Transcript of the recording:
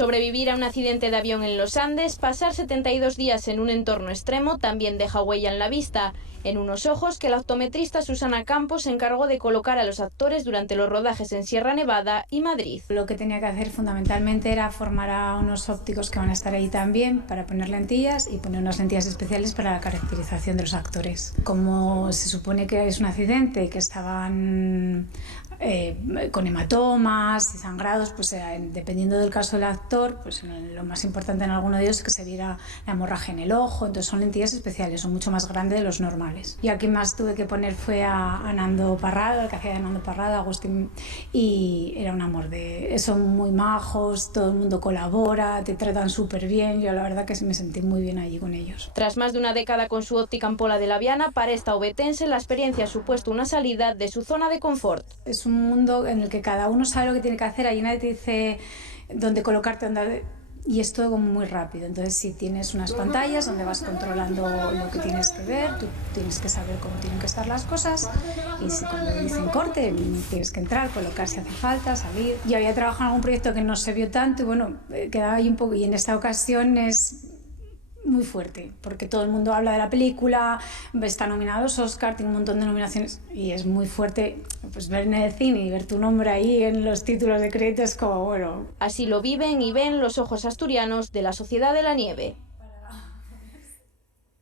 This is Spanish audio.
Sobrevivir a un accidente de avión en los Andes, pasar 72 días en un entorno extremo, también deja huella en la vista, en unos ojos que la optometrista Susana Campos se encargó de colocar a los actores durante los rodajes en Sierra Nevada y Madrid. Lo que tenía que hacer fundamentalmente era formar a unos ópticos que van a estar ahí también para poner lentillas y poner unas lentillas especiales para la caracterización de los actores. Como se supone que es un accidente y que estaban con hematomas y sangrados, pues dependiendo del caso del actor, pues lo más importante en alguno de ellos es que se viera la hemorragia en el ojo. Entonces son lentillas especiales, son mucho más grandes de los normales. Y aquí más tuve que poner fue a Nando Parrado, el que hacía de Nando Parrado, Agustín, y era un amor. Son muy majos, todo el mundo colabora, te tratan súper bien. Yo la verdad que me sentí muy bien allí con ellos. Tras más de una década con su óptica en Pola de la Viana, para esta obetense la experiencia ha supuesto una salida de su zona de confort. Es un mundo en el que cada uno sabe lo que tiene que hacer, allí nadie te dice dónde colocarte, y es todo como muy rápido. Entonces sí, tienes unas pantallas donde vas controlando lo que tienes que ver, tú tienes que saber cómo tienen que estar las cosas, y si cuando dicen corte tienes que entrar, colocar si hace falta, salir. Yo había trabajado en algún proyecto que no se vio tanto y bueno, quedaba ahí un poco, y en esta ocasión es muy fuerte, porque todo el mundo habla de la película, está nominado a los Oscar, tiene un montón de nominaciones y es muy fuerte, pues ver en el cine y ver tu nombre ahí en los títulos de créditos como bueno. Así lo viven y ven los ojos asturianos de la Sociedad de la Nieve.